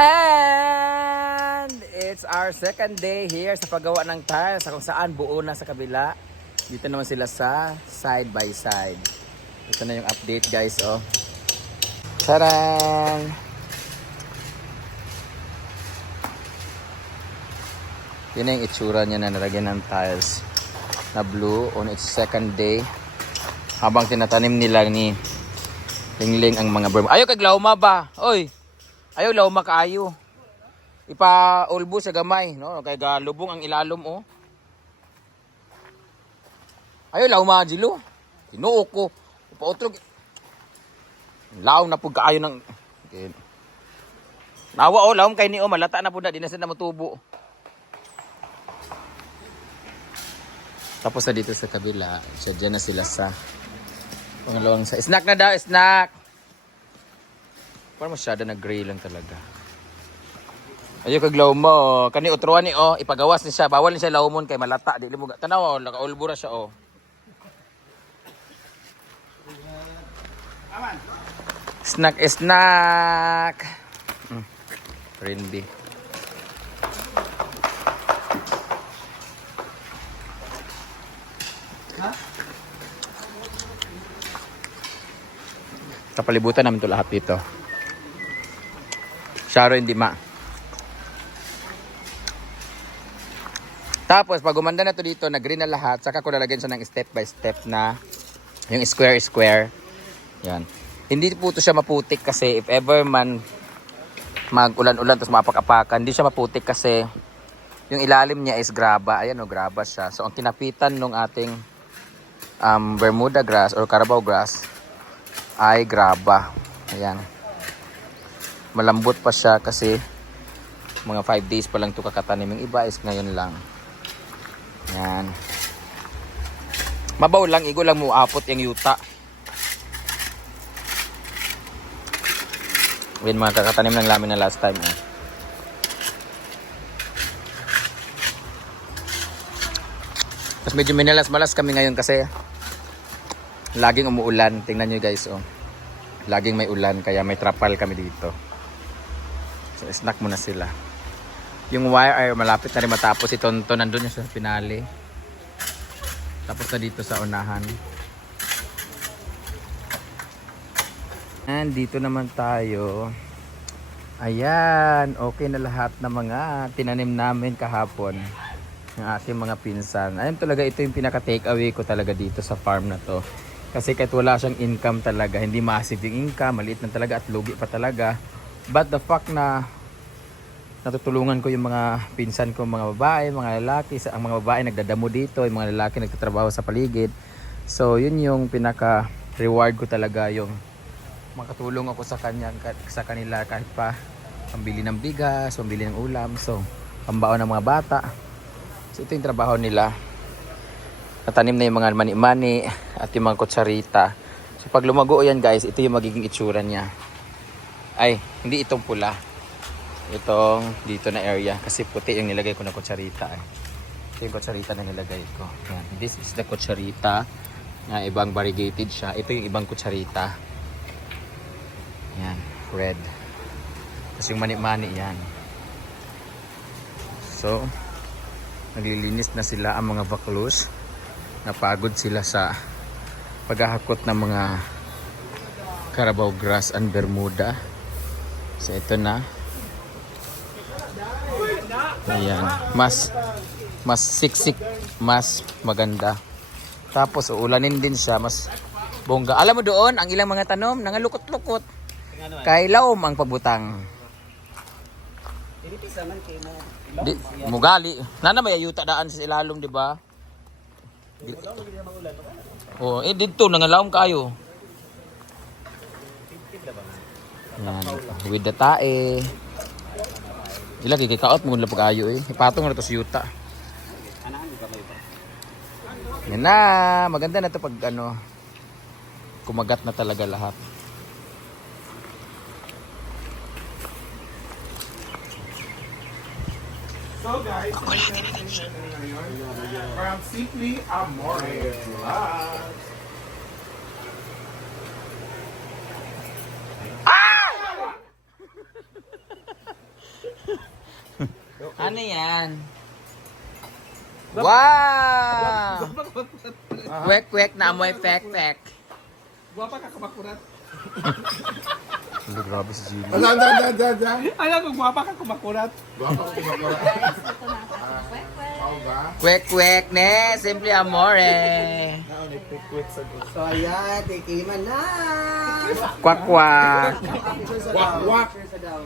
And it's our second day here sa paggawa ng tiles sa kung saan buo na sa kabila. Dito naman sila sa side by side. Ito na yung update guys oh. Tarang! Yun na yung itsura niya na nalagyan ng tiles na blue on its second day. Habang tinatanim nila ni Lingling ang mga berm. Ayaw kag lauma ba? Oy! Ayaw lauma kaayo. Ipa-ulbo sa gamay, no? Kay galubong ang ilalom, oh. Ayaw lauma, Jilo. Tinuok ko. Upa-utrog. Laom na pug kaayo ng... Okay. Nawa, oh. Laom kay ni, oh. Malata na po na. Di na matubo. Tapos na dito sa kabila, so dyan na sila sa pangalawang sa... Snack na daw, snack! Parang masyado na gray lang talaga. Ayaw kag law mo, oh. kani utruan ni oh, ipagawas ni siya, bawal ni siya lawmon kay malata, di mo tanaw oh, nakaulbo ra siya oh. Snack snack. Mm. Rinby. Kapalibutan namin to lahat dito. Sharo hindi ma. Tapos pag gumanda na to dito, nag-green na lahat, saka ko lalagyan siya ng step by step na yung square square. Yan. Hindi po to siya maputik kasi if ever man mag-ulan-ulan tapos mapak-apakan, hindi siya maputik kasi yung ilalim niya is graba. Ayan o, graba siya. So ang kinapitan ng ating um, Bermuda grass or Carabao grass ay graba. Ayan. Malambot pa siya kasi mga 5 days pa lang ito kakatanim. Yung iba is ngayon lang. Yan. Mabaw lang, igo lang mo apot yung yuta. Yan mga kakatanim ng lamin na last time. Eh. Tapos medyo minalas-malas kami ngayon kasi laging umuulan. Tingnan nyo guys, oh. Laging may ulan, kaya may trapal kami dito. So, snack muna sila. Yung wire ay malapit na rin matapos. Ito, ito nandun yung sa pinali. Tapos na dito sa unahan. And dito naman tayo. Ayan, okay na lahat ng mga tinanim namin kahapon ng ating mga pinsan. Ayun talaga, ito yung pinaka take away ko talaga dito sa farm na to. Kasi kahit wala siyang income talaga, hindi massive yung income, maliit na talaga at lugi pa talaga. But the fact na natutulungan ko yung mga pinsan ko, mga babae, mga lalaki, sa- ang mga babae nagdadamo dito, yung mga lalaki nagtatrabaho sa paligid. So, yun yung pinaka reward ko talaga yung makatulong ako sa kanya sa kanila kahit pa pambili ng bigas, pambili ng ulam, so pambaon ng mga bata. So ito yung trabaho nila. Natanim na yung mga mani-mani at yung mga kutsarita. So pag lumago yan guys, ito yung magiging itsura niya. Ay, hindi itong pula. Itong dito na area kasi puti yung nilagay ko na kutsarita. Eh. Ito yung kutsarita na nilagay ko. Yan. This is the kutsarita. Na ibang variegated siya. Ito yung ibang kutsarita. Yan, red. Tapos yung mani-mani yan. So, naglilinis na sila ang mga baklos. Napagod sila sa paghahakot ng mga Carabao grass and Bermuda. So, ito na. Ayan. Mas, mas siksik, mas maganda. Tapos, uulanin din siya. Mas bongga. Alam mo doon, ang ilang mga tanom, nangalukot-lukot. Kay laom ang pagbutang. Di, mugali. Nana may ayuta daan sa ilalom, di ba? Oh, eh dito nangalawom kayo. Yan, with the tae. Ilagi kay kaot mo lapag ayo eh. Ipatong na to sa yuta. Yan na, maganda na to pag ano kumagat na talaga lahat. So guys, from Simply Amore. Relax. Ano yan? Wow! Kwek kwek na amoy pek pek. Guwapa ka kumakurat. Hindi, grabe si Jilly. Alam, alam, alam, alam. Alam ko, guwapa ka kumakurat. Guwapa ka kumakurat. Kwek, kwek. Ne, simple amore. So ayan, tikiman na! Kwak kwak. Wak, wak. Cheers na daw.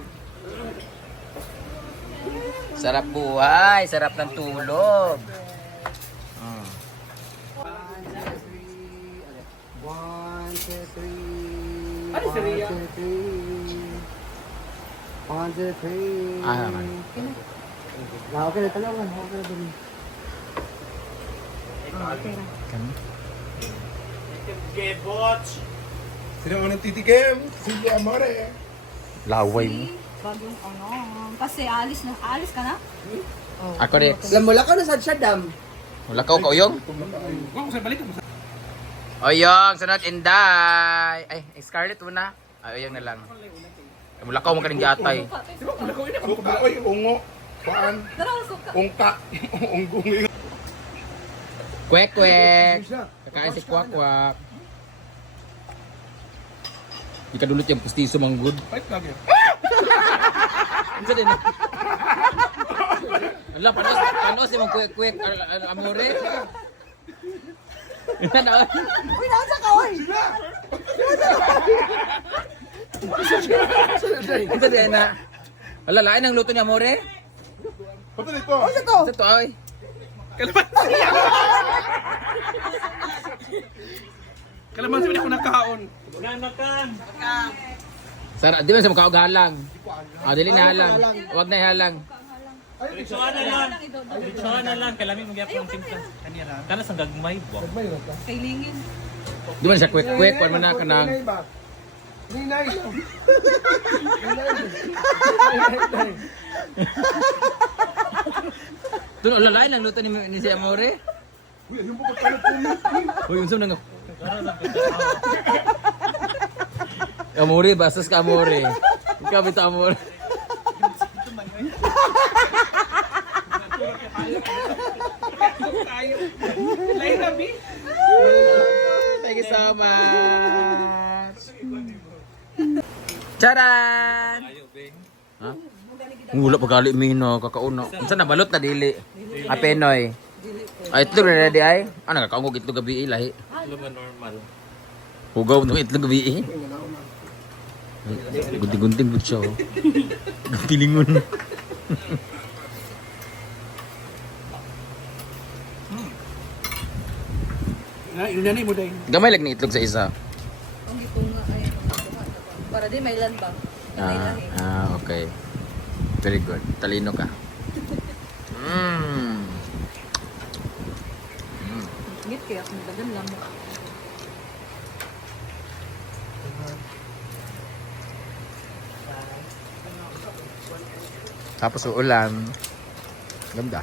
Sarap buhay, sarap ng tulog. Mm. One, two, three. Ay, si Rhea. One, two, three. One, two, three. Ah, naman. Ah, okay na, talawan. Okay na dun. Sino mo titikim? Sige, amore. Laway mo. Bagong ano. Kasi alis na. Alis ka na? Ako Rex. Alam mo, lakaw na sa siya, dam. Wala ka o kauyong? Huwag ko sa balik. Oyong, sunod Inday. Ay, Scarlett muna. Ay, oyong na lang. Mula ka mo kaning giatay. Di ba, wala ko ini. Ako ba? Oy, ungo. Paan? Ungka. Unggungi. Kwek kwek. Kakain si kwak kwak. Di ka dulot yung pustiso manggod. Fight lagi. Ano din? Wala, panos, panos al- al- Amore. Ano? Uy, nasa ka, oy! Ano din na? Wala, lain ang luto ni Amore. Pato dito. Ito! Ito to, ay. Kalamansi mo ako nakaon. Sara, di ba sa mukha galang? Ah, dili na halang. Huwag na halang. Bitsuan na lang. Bitsuan na lang. Kailangan mo gyapon timpla. Kana sa gagmay bo. Kailingin. Di ba siya kwek kwek? Kuwan mo na ka ng... Ninay. Ito na, lain ang luto ni, ni si Amore. Uy, yung po pala po. Uy, unsa nang... Amore, bastos ka Amore. Lain nabi. Thank you so much. Charan! Ha? Wala pa gali mino, kakauna. Unsa na balot na dili? Ah, Penoy. Ay, itlog na ready ay. Ano, kakaungog itlog gabi lahi. Ano ba normal? Hugaw ng itlog gabi eh. Gunting-gunting po siya. oh. Pilingon. Na, inanay mo dahil. Gamay lang ni itlog sa isa. Ang gitunga ay. Para di may land? Ah, ah, okay. Very good. Talino ka. Mmm. Ngit kaya kung dagan lang mo. Tapos uulan. Ganda.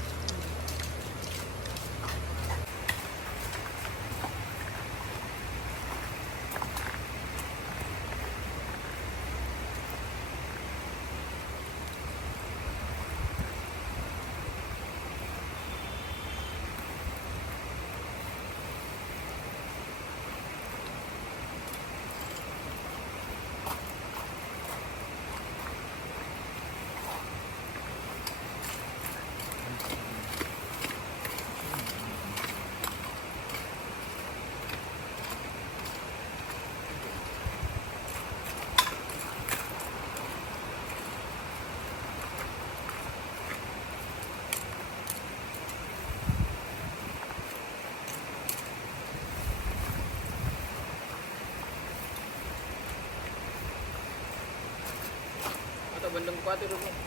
Ito